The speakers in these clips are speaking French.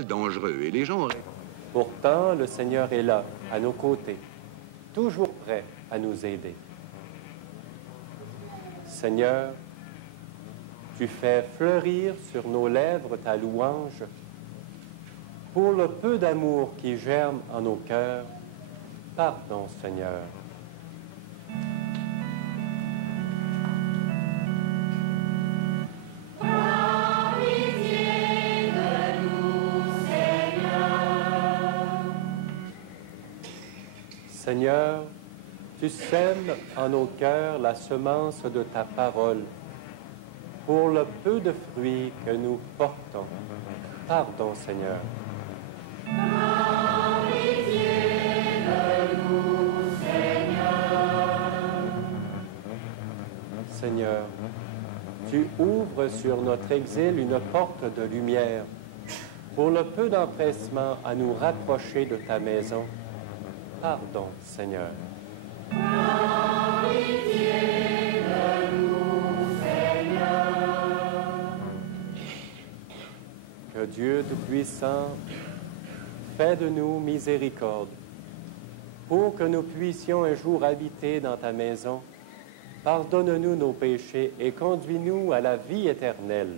dangereux et les gens auraient... Pourtant, le Seigneur est là, à nos côtés, toujours prêt à nous aider. Seigneur, tu fais fleurir sur nos lèvres ta louange. Pour le peu d'amour qui germe en nos cœurs, pardon, Seigneur. Seigneur, tu sèmes en nos cœurs la semence de ta parole. Pour le peu de fruits que nous portons, pardon, Seigneur. Seigneur, tu ouvres sur notre exil une porte de lumière. Pour le peu d'empressement à nous rapprocher de ta maison, pardon, Seigneur. Que Dieu Tout-Puissant fait de nous miséricorde, pour que nous puissions un jour habiter dans ta maison. Pardonne-nous nos péchés et conduis-nous à la vie éternelle.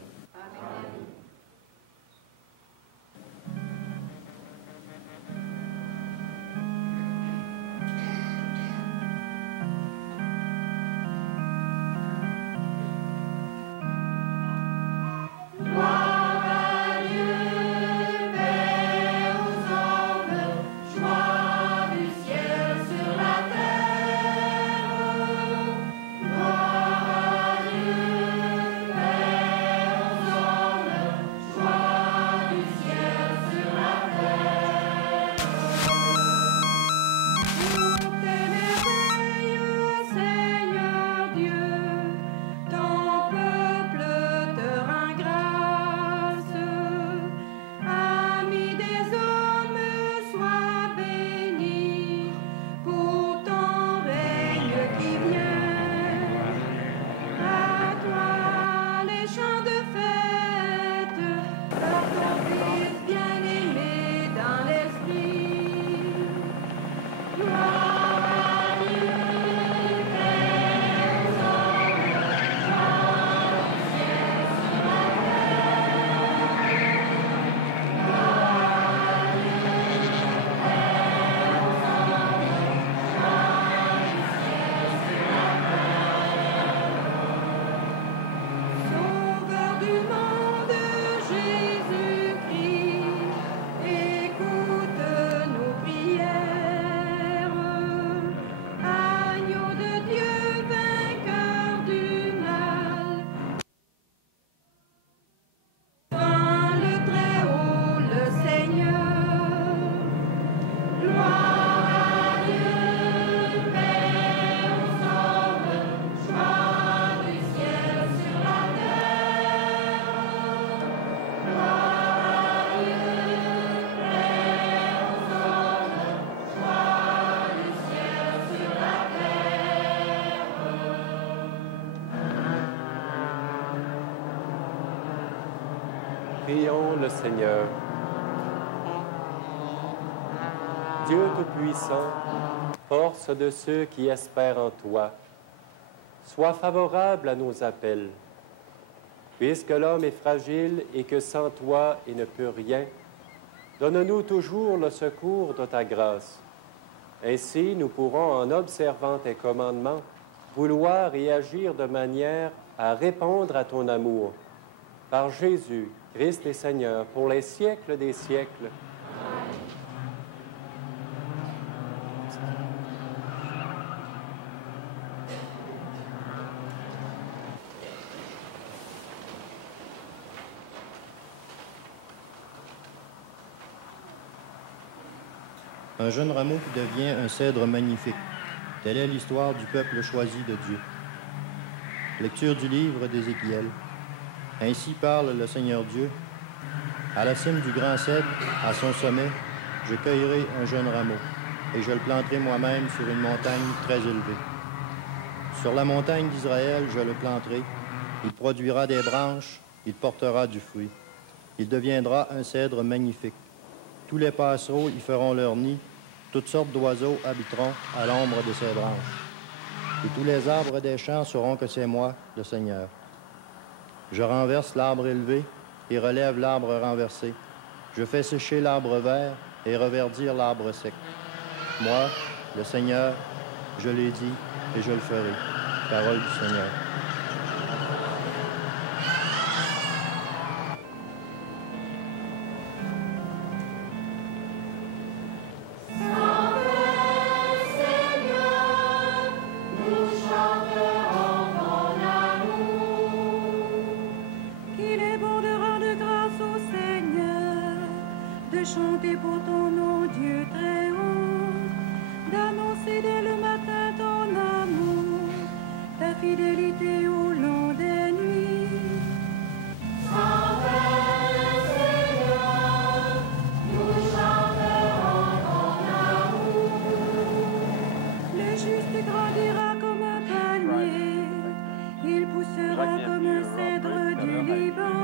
Prions le Seigneur. Dieu Tout-Puissant, force de ceux qui espèrent en toi, sois favorable à nos appels. Puisque l'homme est fragile et que sans toi il ne peut rien, donne-nous toujours le secours de ta grâce. Ainsi, nous pourrons, en observant tes commandements, vouloir et agir de manière à répondre à ton amour. Par Jésus, Christ et Seigneur, pour les siècles des siècles. Un jeune rameau qui devient un cèdre magnifique. Telle est l'histoire du peuple choisi de Dieu. Lecture du livre d'Ézéchiel. Ainsi parle le Seigneur Dieu. À la cime du grand cèdre, à son sommet, je cueillerai un jeune rameau, et je le planterai moi-même sur une montagne très élevée. Sur la montagne d'Israël, je le planterai. Il produira des branches, il portera du fruit. Il deviendra un cèdre magnifique. Tous les passereaux y feront leur nid. Toutes sortes d'oiseaux habiteront à l'ombre de ses branches. Et tous les arbres des champs sauront que c'est moi, le Seigneur. Je renverse l'arbre élevé et relève l'arbre renversé. Je fais sécher l'arbre vert et reverdir l'arbre sec. Moi, le Seigneur, je l'ai dit et je le ferai. Parole du Seigneur. Chanter pour ton nom, Dieu très haut, d'annoncer dès le matin ton amour, ta fidélité au long des nuits. Saint-Père, Seigneur, nous chanterons ton amour. Le juste grandira comme un palmier, il poussera comme un cèdre du Liban,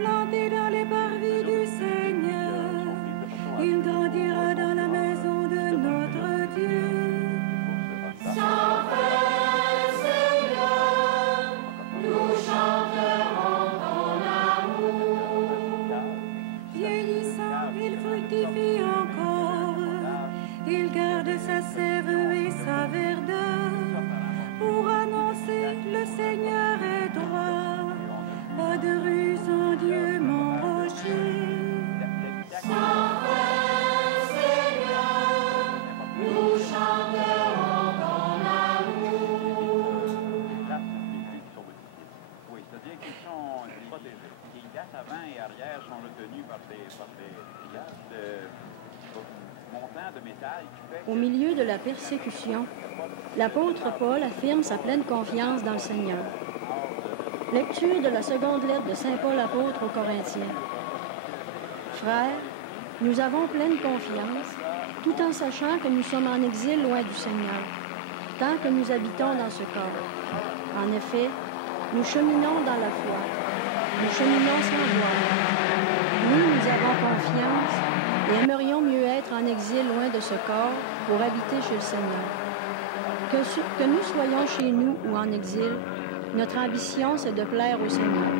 planté dans les parvis du Seigneur. Il grandira dans la maison de notre Dieu. Saint-Père, Seigneur, nous chanterons ton amour. Vieillissant, il fructifie encore. Il garde sa sève et sa verdeur pour annoncer le Seigneur est droit. Pas de ruse en Dieu, mon rocher. Saint-Père, Seigneur, nous chanterons ton amour. Oui, c'est-à-dire qu'ils sont protégés. Les dates avant et arrière sont retenus par des montants de métal qui fait... Au milieu de la persécution, l'apôtre Paul affirme sa pleine confiance dans le Seigneur. Lecture de la seconde lettre de saint Paul apôtre aux Corinthiens. Frères, nous avons pleine confiance, tout en sachant que nous sommes en exil loin du Seigneur, tant que nous habitons dans ce corps. En effet, nous cheminons dans la foi, nous cheminons sans voir. Nous avons confiance et aimerions mieux être en exil loin de ce corps pour habiter chez le Seigneur. Que nous soyons chez nous ou en exil, notre ambition, c'est de plaire au Seigneur,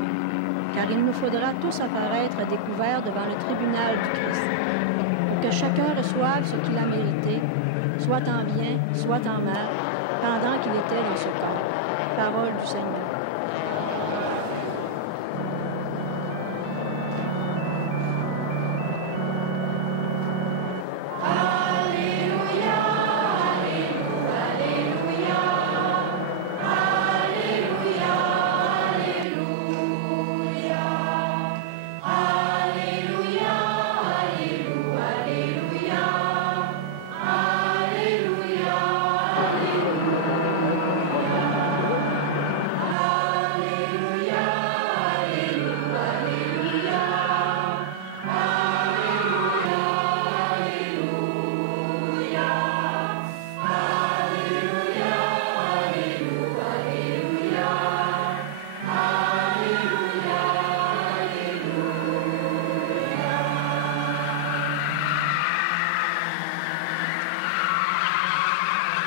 car il nous faudra tous apparaître à découvert devant le tribunal du Christ, pour que chacun reçoive ce qu'il a mérité, soit en bien, soit en mal, pendant qu'il était dans ce corps. Parole du Seigneur.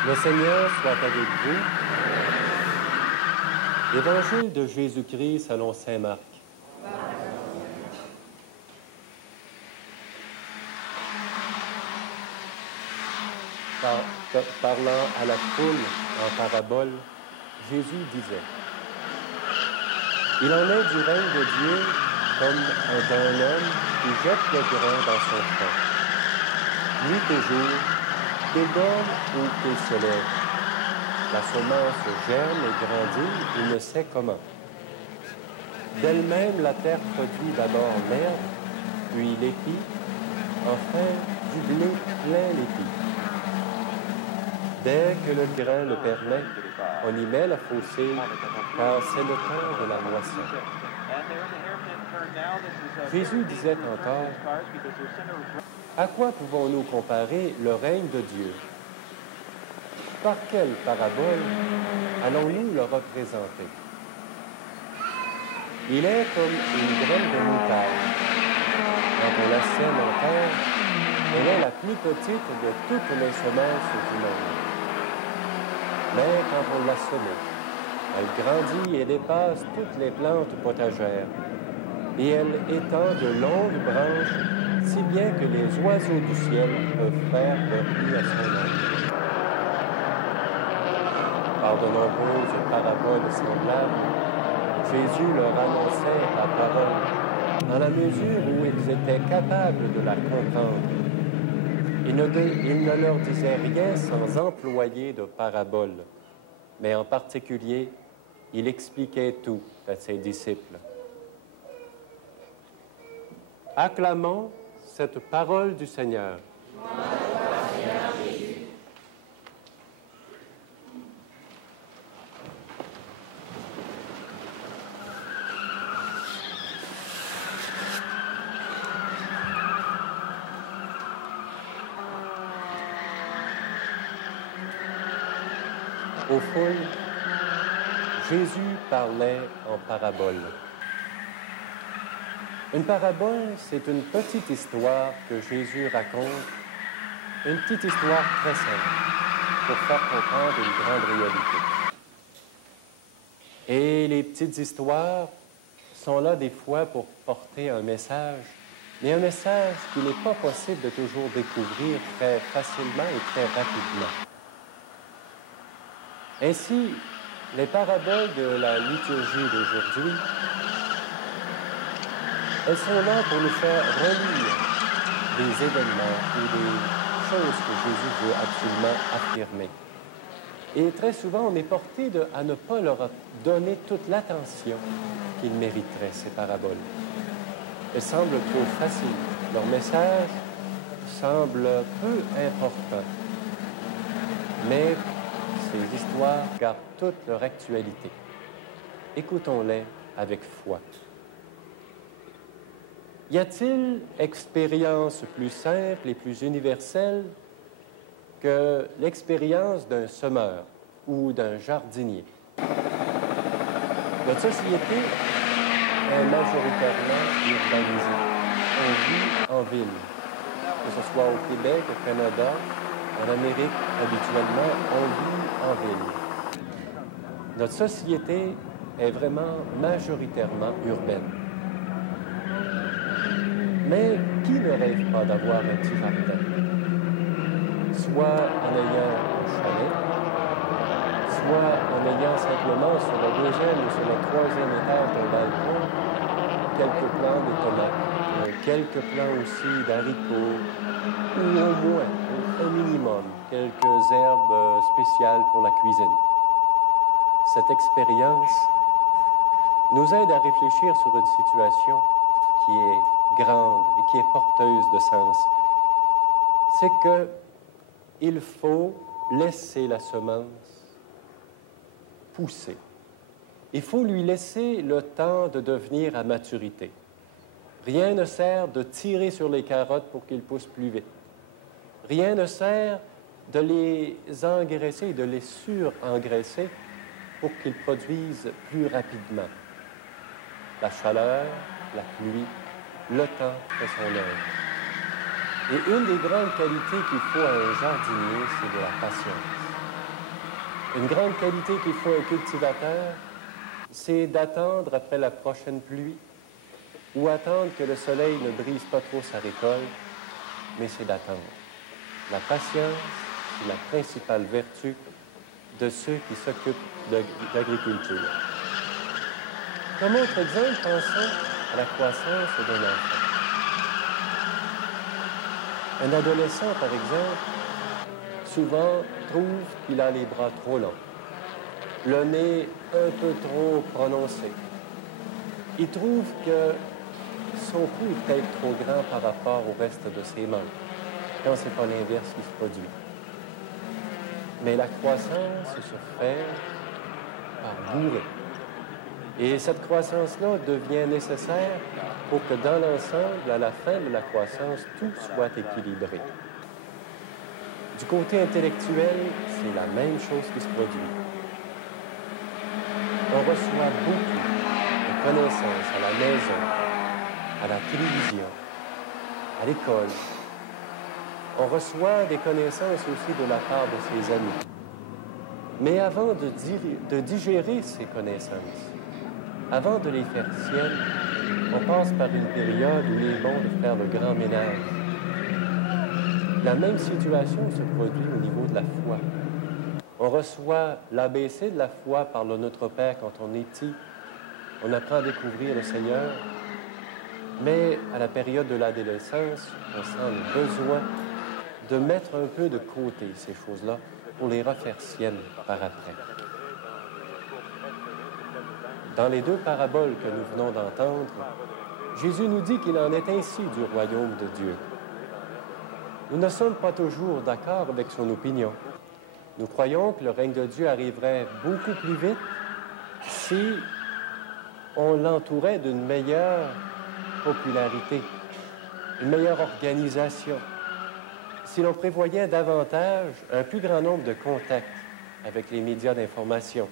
Le Seigneur soit avec vous. Évangile de Jésus-Christ selon saint Marc. Parlant à la foule en parabole, Jésus disait: « Il en est du règne de Dieu comme d'un homme qui jette le grain dans son champ. Nuit et jour, qu'il dorme ou qu'il se lève. La semence germe et grandit, il ne sait comment. D'elle-même, la terre produit d'abord l'herbe, puis l'épi, enfin du blé plein l'épi. Dès que le grain le permet, on y met la faucille, car c'est le temps de la moisson. » Jésus disait encore: « À quoi pouvons-nous comparer le règne de Dieu? Par quelle parabole allons-nous le représenter? Il est comme une graine de moutarde. Quand on la sème en terre, elle est la plus petite de toutes les semences du monde. Mais quand on l'a semée, elle grandit et dépasse toutes les plantes potagères. Et elle étend de longues branches, si bien que les oiseaux du ciel peuvent faire leur nid à son ombre. Par de nombreuses paraboles semblables, Jésus leur annonçait la parole, dans la mesure où ils étaient capables de la comprendre. Il ne leur disait rien sans employer de paraboles, mais en particulier, il expliquait tout à ses disciples. Acclamons cette parole du Seigneur. Aux foules, Jésus parlait en parabole. Une parabole, c'est une petite histoire que Jésus raconte, une petite histoire très simple, pour faire comprendre une grande réalité. Et les petites histoires sont là des fois pour porter un message, mais un message qu'il n'est pas possible de toujours découvrir très facilement et très rapidement. Ainsi, les paraboles de la liturgie d'aujourd'hui, elles sont là pour nous faire relire des événements ou des choses que Jésus veut absolument affirmer. Et très souvent, on est porté à ne pas leur donner toute l'attention qu'ils mériteraient, ces paraboles. Elles semblent trop faciles. Leur message semble peu important. Mais ces histoires gardent toute leur actualité. Écoutons-les avec foi. Y a-t-il expérience plus simple et plus universelle que l'expérience d'un semeur ou d'un jardinier? Notre société est majoritairement urbanisée. On vit en ville, que ce soit au Québec, au Canada, en Amérique, habituellement, on vit en ville. Notre société est vraiment majoritairement urbaine. Mais qui ne rêve pas d'avoir un petit jardin? Soit en ayant un chalet, soit en ayant simplement sur le deuxième ou sur le troisième étage d'un balcon quelques plants de tomates, quelques plants aussi d'haricots, ou au moins, un minimum, quelques herbes spéciales pour la cuisine. Cette expérience nous aide à réfléchir sur une situation qui est grande et qui est porteuse de sens. C'est qu'il faut laisser la semence pousser. Il faut lui laisser le temps de devenir à maturité. Rien ne sert de tirer sur les carottes pour qu'ils poussent plus vite. Rien ne sert de les engraisser, de les surengraisser pour qu'ils produisent plus rapidement. La chaleur, la pluie, le temps fait son œuvre. Et une des grandes qualités qu'il faut à un jardinier, c'est de la patience. Une grande qualité qu'il faut à un cultivateur, c'est d'attendre après la prochaine pluie ou attendre que le soleil ne brise pas trop sa récolte, mais c'est d'attendre. La patience est la principale vertu de ceux qui s'occupent d'agriculture. Comme autre exemple, pensons à la croissance d'un enfant. Un adolescent, par exemple, souvent trouve qu'il a les bras trop longs, le nez un peu trop prononcé. Il trouve que son cou est peut-être trop grand par rapport au reste de ses membres, quand ce n'est pas l'inverse qui se produit. Mais la croissance se fait par bourrer. Et cette croissance-là devient nécessaire pour que dans l'ensemble, à la fin de la croissance, tout soit équilibré. Du côté intellectuel, c'est la même chose qui se produit. On reçoit beaucoup de connaissances à la maison, à la télévision, à l'école. On reçoit des connaissances aussi de la part de ses amis. Mais avant de digérer ces connaissances, avant de les faire siennes, on passe par une période où il est bon de faire le grand ménage. La même situation se produit au niveau de la foi. On reçoit l'ABC de la foi par le Notre Père quand on est petit. On apprend à découvrir le Seigneur. Mais à la période de l'adolescence, on sent le besoin de mettre un peu de côté ces choses-là pour les refaire siennes par après. Dans les deux paraboles que nous venons d'entendre, Jésus nous dit qu'il en est ainsi du royaume de Dieu. Nous ne sommes pas toujours d'accord avec son opinion. Nous croyons que le règne de Dieu arriverait beaucoup plus vite si on l'entourait d'une meilleure popularité, une meilleure organisation, si l'on prévoyait davantage un plus grand nombre de contacts avec les médias d'information,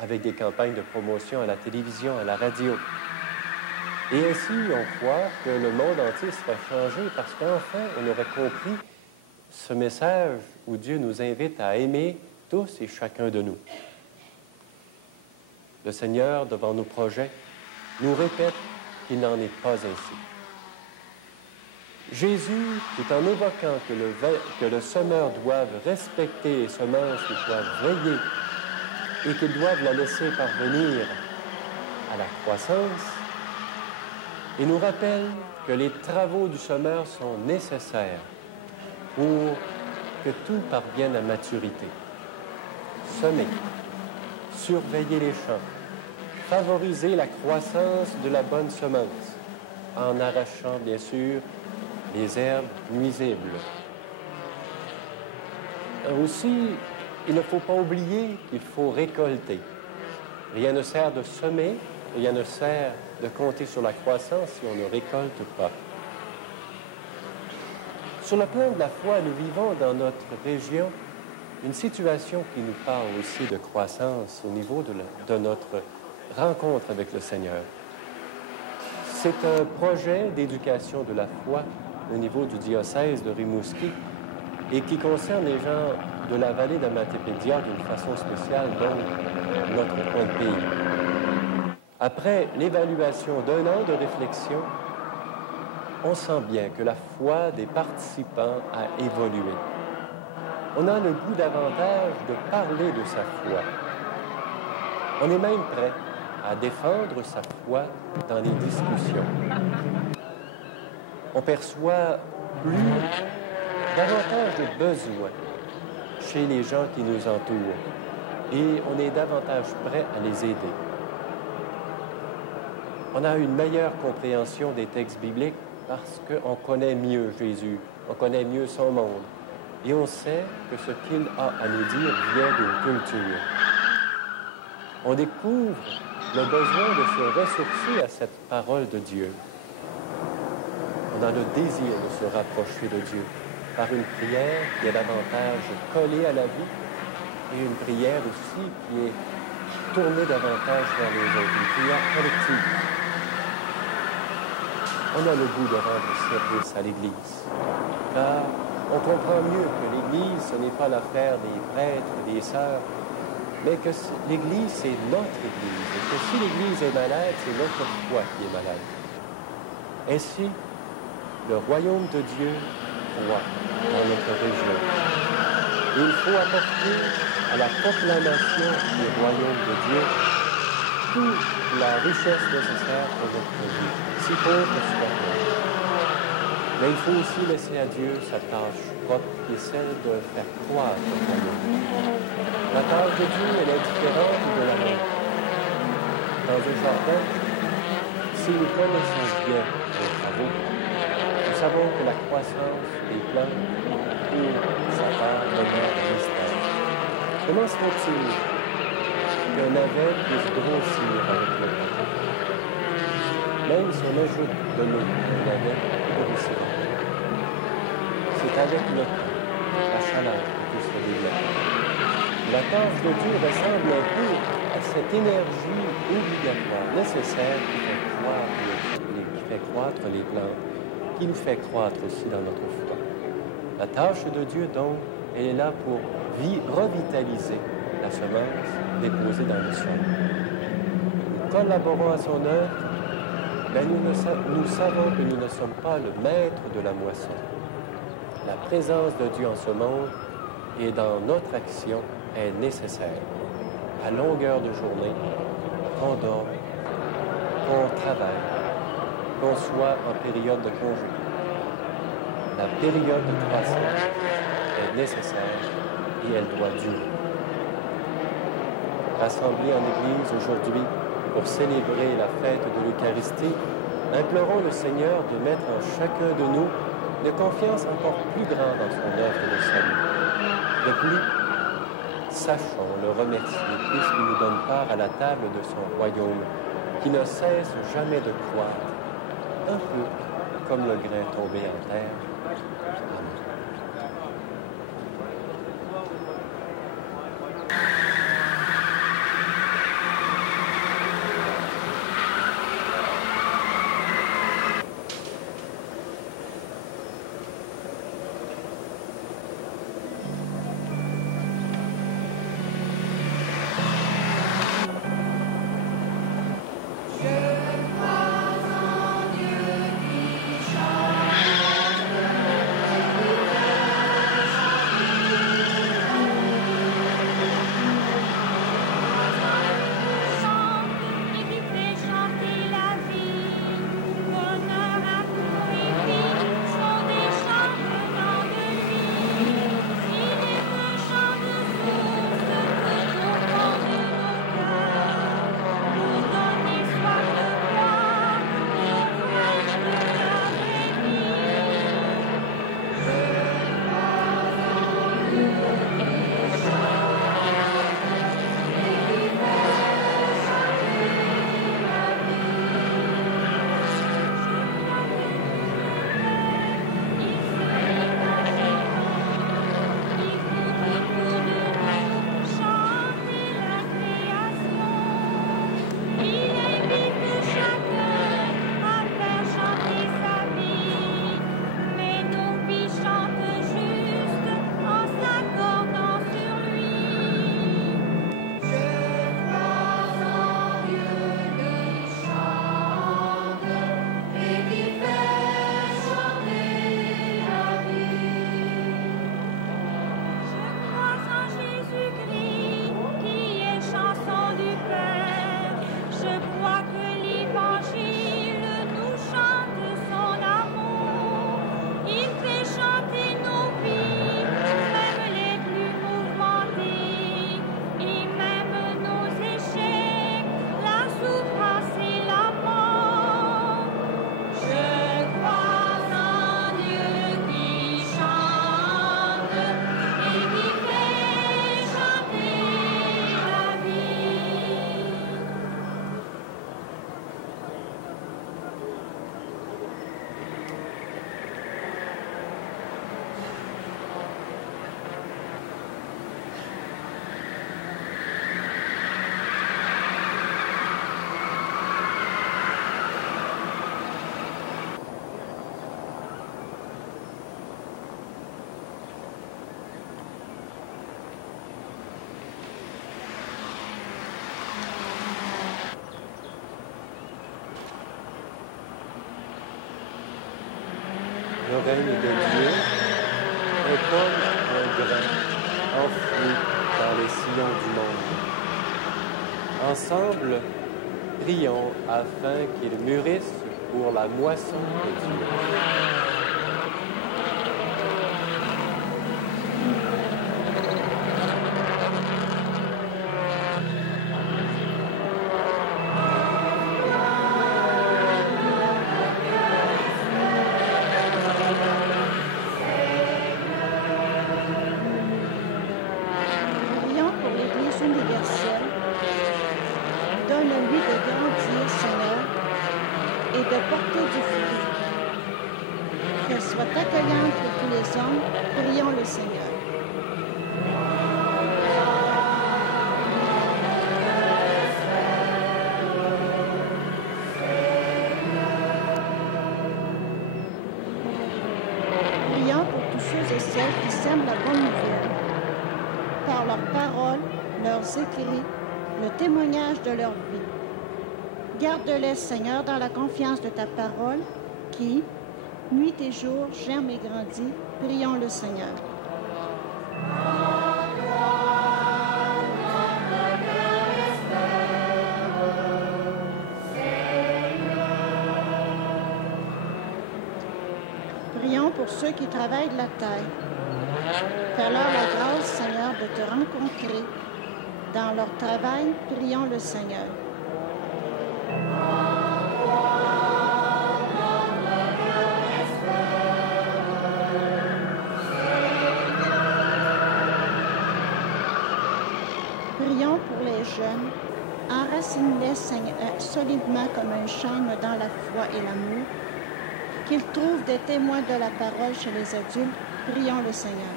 avec des campagnes de promotion à la télévision, à la radio. Et ainsi, on croit que le monde entier serait changé parce qu'enfin, on aurait compris ce message où Dieu nous invite à aimer tous et chacun de nous. Le Seigneur, devant nos projets, nous répète qu'il n'en est pas ainsi. Jésus, tout en évoquant que le semeur doive respecter les semences, qu'il doit veiller et qu'il doive la laisser parvenir à la croissance, il nous rappelle que les travaux du semeur sont nécessaires pour que tout parvienne à maturité. Semer, surveiller les champs, favoriser la croissance de la bonne semence, en arrachant, bien sûr, les herbes nuisibles. Aussi, il ne faut pas oublier qu'il faut récolter. Rien ne sert de semer, rien ne sert de compter sur la croissance si on ne récolte pas. Sur le plan de la foi, nous vivons dans notre région une situation qui nous parle aussi de croissance au niveau de notre rencontre avec le Seigneur. C'est un projet d'éducation de la foi au niveau du diocèse de Rimouski et qui concerne les gens de la vallée d'Amatépédia d'une façon spéciale dans notre coin de pays. Après l'évaluation d'un an de réflexion, on sent bien que la foi des participants a évolué. On a le goût davantage de parler de sa foi. On est même prêt à défendre sa foi dans les discussions. On perçoit davantage de besoins chez les gens qui nous entourent et on est davantage prêt à les aider. On a une meilleure compréhension des textes bibliques parce qu'on connaît mieux Jésus, on connaît mieux son monde et on sait que ce qu'il a à nous dire vient d'une culture. On découvre le besoin de se ressourcer à cette parole de Dieu. On a le désir de se rapprocher de Dieu par une prière qui est davantage collée à la vie et une prière aussi qui est tournée davantage vers les autres, une prière collective. On a le goût de rendre service à l'Église, car on comprend mieux que l'Église, ce n'est pas l'affaire des prêtres, des sœurs, mais que l'Église, c'est notre Église, et que si l'Église est malade, c'est notre foi qui est malade. Ainsi, le royaume de Dieu croît dans notre région. Et il faut apporter à la proclamation du royaume de Dieu toute la richesse nécessaire pour notre vie, si pauvre soit-elle. Mais il faut aussi laisser à Dieu sa tâche propre, qui est celle de faire croître le royaume. La tâche de Dieu, elle est différente de la nôtre. Dans un jardin, si nous connaissons bien nos travaux, nous savons que la croissance des plantes pour sa part demeure mystère. Comment se fait-il qu'un navet puisse grossir avec le temps? Même si on ajoute de l'eau à un navet, il grossira. C'est avec le temps, la chaleur, que tout se développe. La tâche de Dieu ressemble un peu à cette énergie obligatoire, nécessaire, qui fait croître les plantes, qui nous fait croître aussi dans notre foi. La tâche de Dieu, donc, elle est là pour revitaliser la semence déposée dans le sol. Nous collaborons à son œuvre, mais nous savons que nous ne sommes pas le maître de la moisson. La présence de Dieu en ce monde et dans notre action est nécessaire. À longueur de journée, qu'on dorme, qu'on travaille, qu'on soit en période de congé. La période de croissance est nécessaire et elle doit durer. Rassemblés en Église aujourd'hui pour célébrer la fête de l'Eucharistie, implorons le Seigneur de mettre en chacun de nous une confiance encore plus grande dans son œuvre de salut. De plus, sachons le remercier puisqu'il nous donne part à la table de son royaume, qui ne cesse jamais de croître, un peu comme le grain tombé en terre. Amen. Le règne de Dieu est comme un grain enfoui dans les sillons du monde. Ensemble, prions afin qu'il mûrisse pour la moisson de Dieu. Donne-lui de grandir, Seigneur, et de porter du fruit. Qu'elle soit accueillante pour tous les hommes, prions le Seigneur. ceux et celles qui sèment la bonne nouvelle. Par leurs paroles, leurs écrits, le témoignage de leur vie. Garde-les, Seigneur, dans la confiance de ta parole qui, nuit et jour, germe et grandit. Prions le Seigneur. Prions pour ceux qui travaillent de la terre. Fais-leur la grâce, Seigneur, de te rencontrer. Dans leur travail, prions le Seigneur. Prions pour les jeunes. Enracine-les, Seigneur, solidement comme un chêne dans la foi et l'amour. Qu'ils trouvent des témoins de la parole chez les adultes. Prions le Seigneur.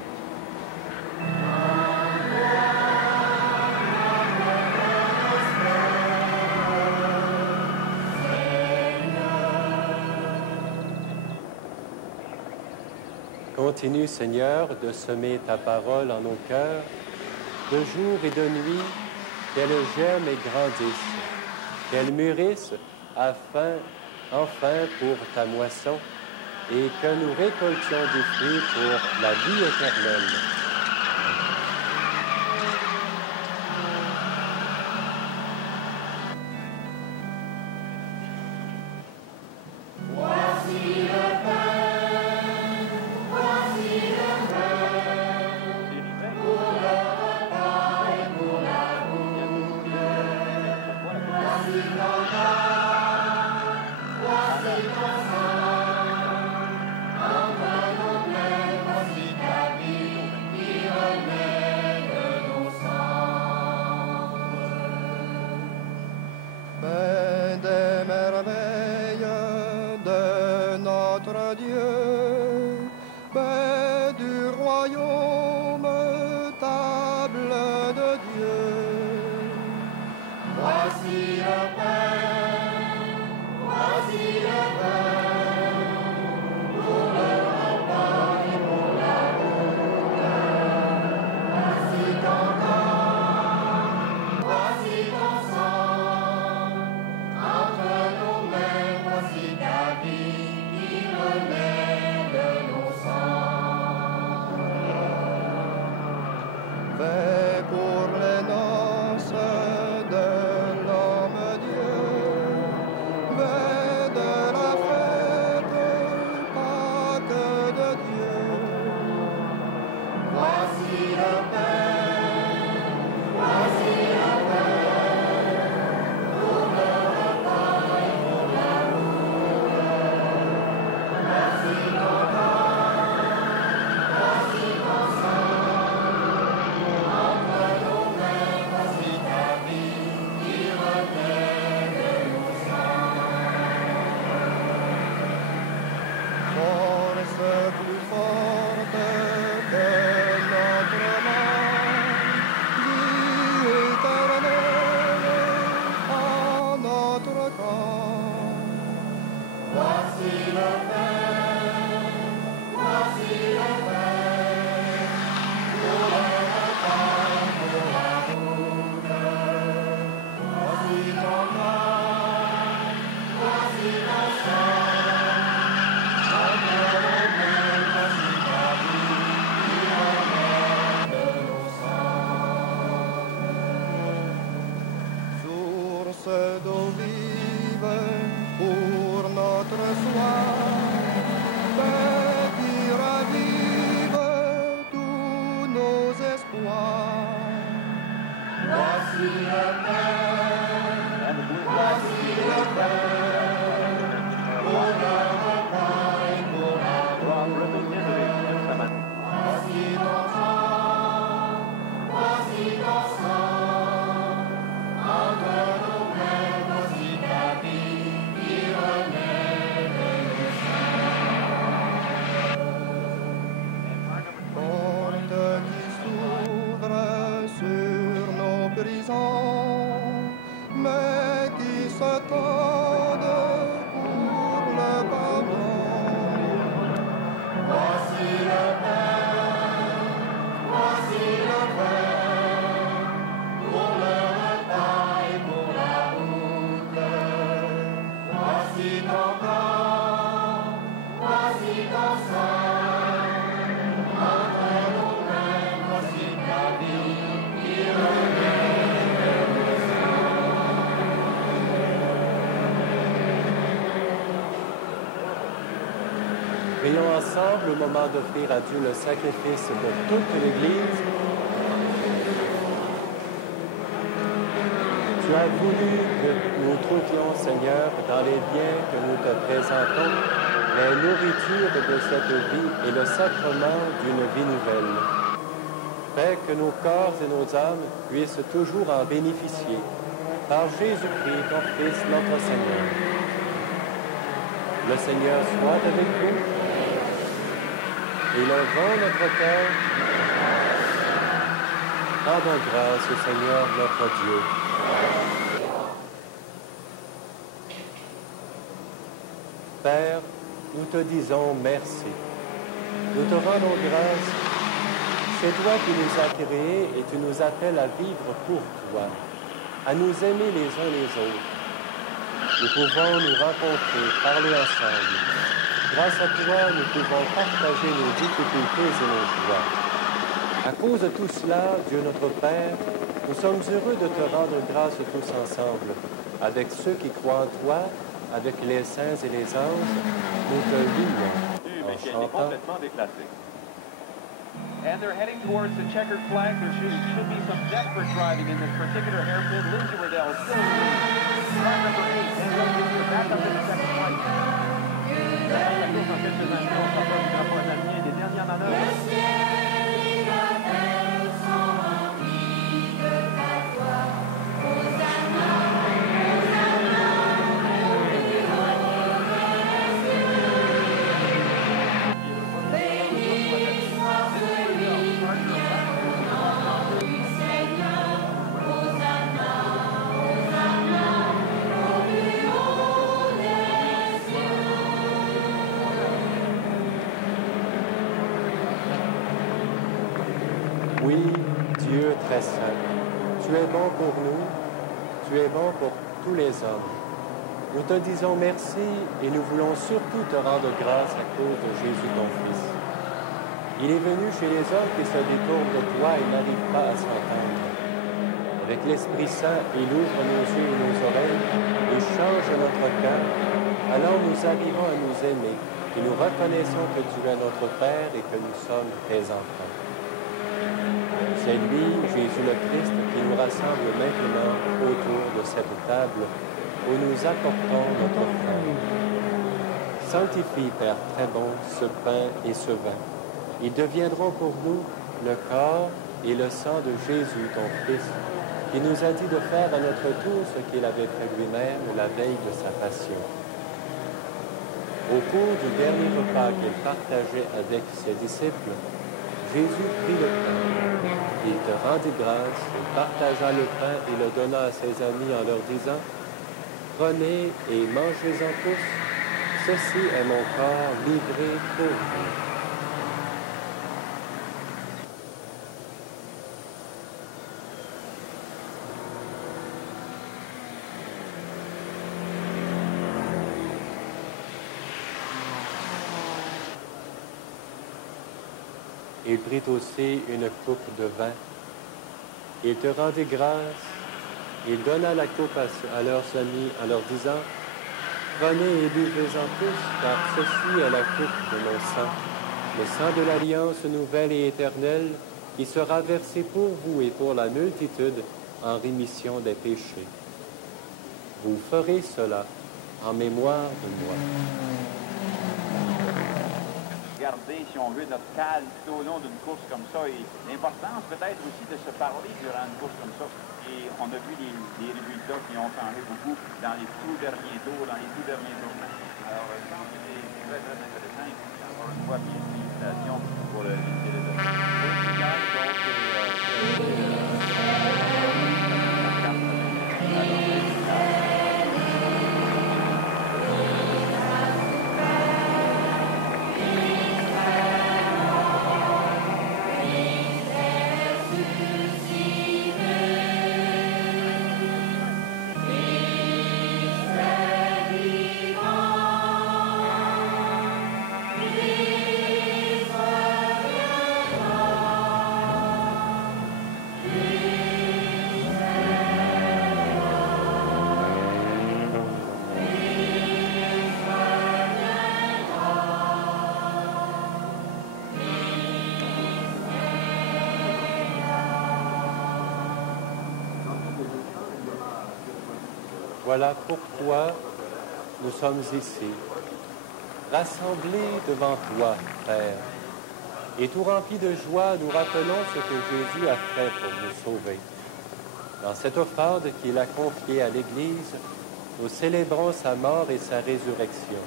Continue, Seigneur, de semer ta parole en nos cœurs, de jour et de nuit, qu'elle germe et grandisse, qu'elle mûrisse enfin pour ta moisson, et que nous récoltions du fruit pour la vie éternelle. Fais pour les noces de l'homme Dieu Prions ensemble au moment d'offrir à Dieu le sacrifice de toute l'Église. Tu as voulu que nous trouvions, Seigneur, dans les biens que nous te présentons, la nourriture de cette vie et le sacrement d'une vie nouvelle. Fais que nos corps et nos âmes puissent toujours en bénéficier. Par Jésus-Christ, ton Fils, notre Seigneur. Le Seigneur soit avec vous. Élevons notre cœur. Rendons grâce au Seigneur notre Dieu. Père, nous te disons merci. Nous te rendons grâce. C'est toi qui nous as créés et tu nous appelles à vivre pour toi, à nous aimer les uns les autres. Nous pouvons nous rencontrer, parler ensemble. Grâce à toi, nous pouvons partager nos difficultés et nos joies. À cause de tout cela, Dieu notre Père, nous sommes heureux de te rendre grâce tous ensemble. Avec ceux qui croient en toi, avec les saints et les anges, nous te louons en chantant. Complètement déclassé. And they're heading towards the checkered flag. There should be some desperate driving in this particular hairpin. Lindsay Riddell still leading. Car number 8 ends up getting back up in the second place. La course en quelques instants, ça passe du drapeau italien des dernières manœuvres. Oui, Dieu très saint, tu es bon pour nous, tu es bon pour tous les hommes. Nous te disons merci et nous voulons surtout te rendre grâce à cause de Jésus ton Fils. Il est venu chez les hommes qui se détournent de toi et n'arrivent pas à s'entendre. Avec l'Esprit Saint, il ouvre nos yeux et nos oreilles et change notre cœur. Alors nous arrivons à nous aimer et nous reconnaissons que tu es notre Père et que nous sommes tes enfants. C'est lui, Jésus le Christ, qui nous rassemble maintenant autour de cette table où nous apportons notre frère. Sanctifie, Père très bon, ce pain et ce vin. Ils deviendront pour nous le corps et le sang de Jésus, ton Fils, qui nous a dit de faire à notre tour ce qu'il avait fait lui-même la veille de sa passion. Au cours du dernier repas qu'il partageait avec ses disciples, Jésus prit le pain. Il te rendit grâce, il partagea le pain et le donna à ses amis en leur disant « Prenez et mangez-en tous, ceci est mon corps livré pour vous. » Il prit aussi une coupe de vin. Il te rendit grâce. Il donna la coupe à leurs amis en leur disant « Prenez et buvez-en tous, car ceci est la coupe de mon sang, le sang de l'alliance nouvelle et éternelle, qui sera versé pour vous et pour la multitude en rémission des péchés. Vous ferez cela en mémoire de moi. » Garder, si on veut, notre calme tout au long d'une course comme ça et l'importance peut-être aussi de se parler durant une course comme ça. Et on a vu les résultats qui ont changé beaucoup dans les tout derniers tours, Alors, je pense que c'est très, très intéressant. Et encore une fois, bien, félicitations pour le Vivant, Voilà pourquoi nous sommes ici, rassemblés devant toi, Père. Et tout remplis de joie, nous rappelons ce que Jésus a fait pour nous sauver. Dans cette offrande qu'il a confiée à l'Église, nous célébrons sa mort et sa résurrection.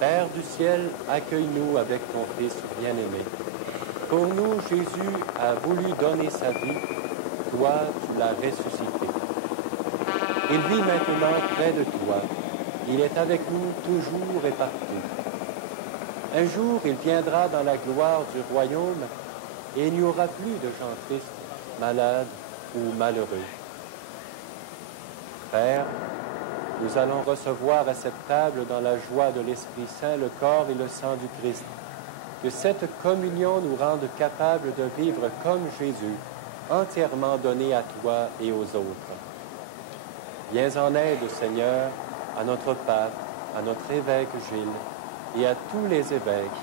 Père du ciel, accueille-nous avec ton Fils bien-aimé. Pour nous, Jésus a voulu donner sa vie. Toi, tu l'as ressuscité. Il vit maintenant près de toi. Il est avec nous toujours et partout. Un jour, il viendra dans la gloire du royaume et il n'y aura plus de gens tristes, malades ou malheureux. Père, nous allons recevoir à cette table dans la joie de l'Esprit Saint le corps et le sang du Christ. Que cette communion nous rende capables de vivre comme Jésus, entièrement donné à toi et aux autres. Viens en aide, Seigneur, à notre pape, à notre évêque Gilles et à tous les évêques.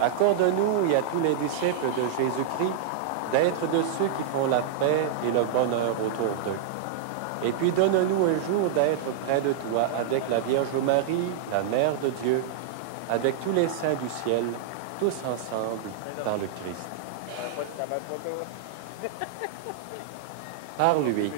Accorde-nous et à tous les disciples de Jésus-Christ d'être de ceux qui font la paix et le bonheur autour d'eux. Et puis donne-nous un jour d'être près de toi avec la Vierge Marie, la Mère de Dieu, avec tous les saints du ciel, tous ensemble dans le Christ. Par lui,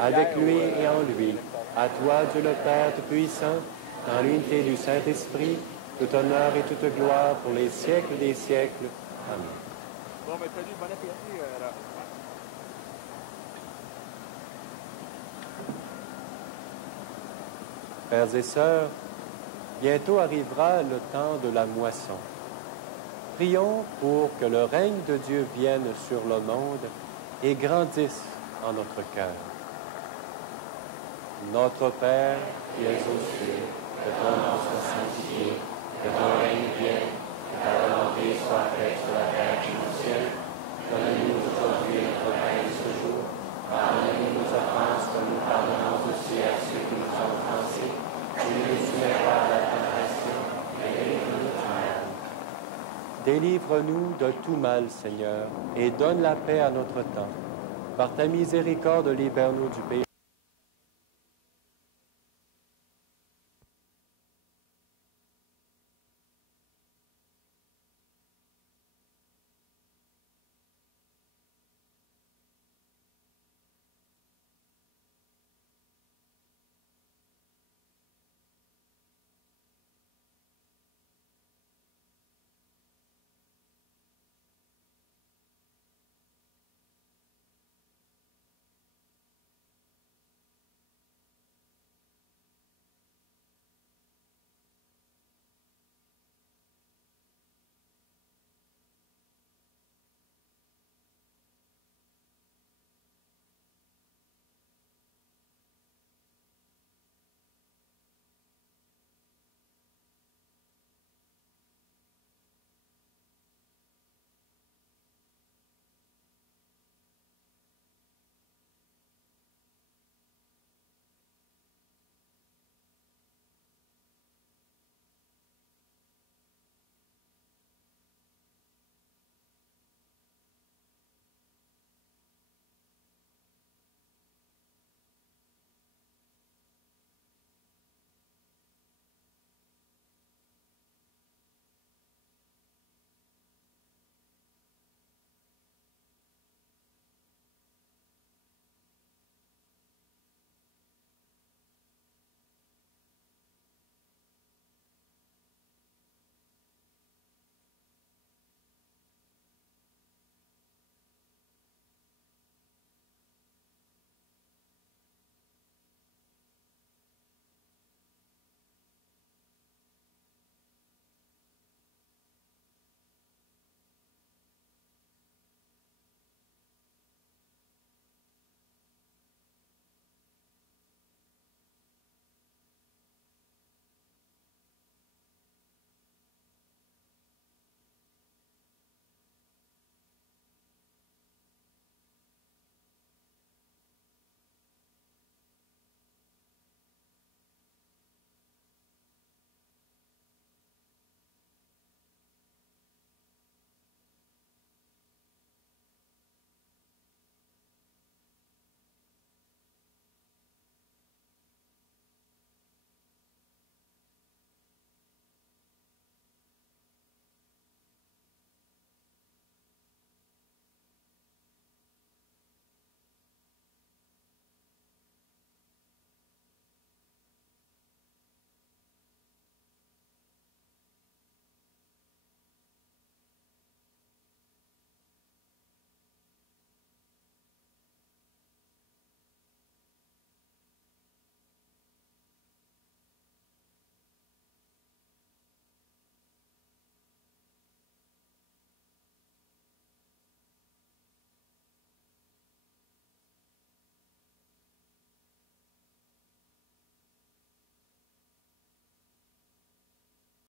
avec lui et en lui, à toi, Dieu le Père Tout-Puissant, dans l'unité du Saint-Esprit, tout honneur et toute gloire pour les siècles des siècles. Amen. Bon, mais salut, bon appétit, là. Frères et sœurs, bientôt arrivera le temps de la moisson. Prions pour que le règne de Dieu vienne sur le monde et grandisse en notre cœur. Notre Père, qui es aux cieux, que ton nom soit sanctifié, que ton règne vienne, que ta volonté soit faite sur la terre comme au ciel. Donne-nous aujourd'hui notre pain de ce jour. Pardonne-nous nos offenses comme nous pardonnons aussi à ceux qui nous ont offensés. Et ne nous soumets pas à la tentation, mais délivre-nous du mal. Délivre-nous de tout mal, Seigneur, et donne la paix à notre temps. Par ta miséricorde, libère-nous du péché.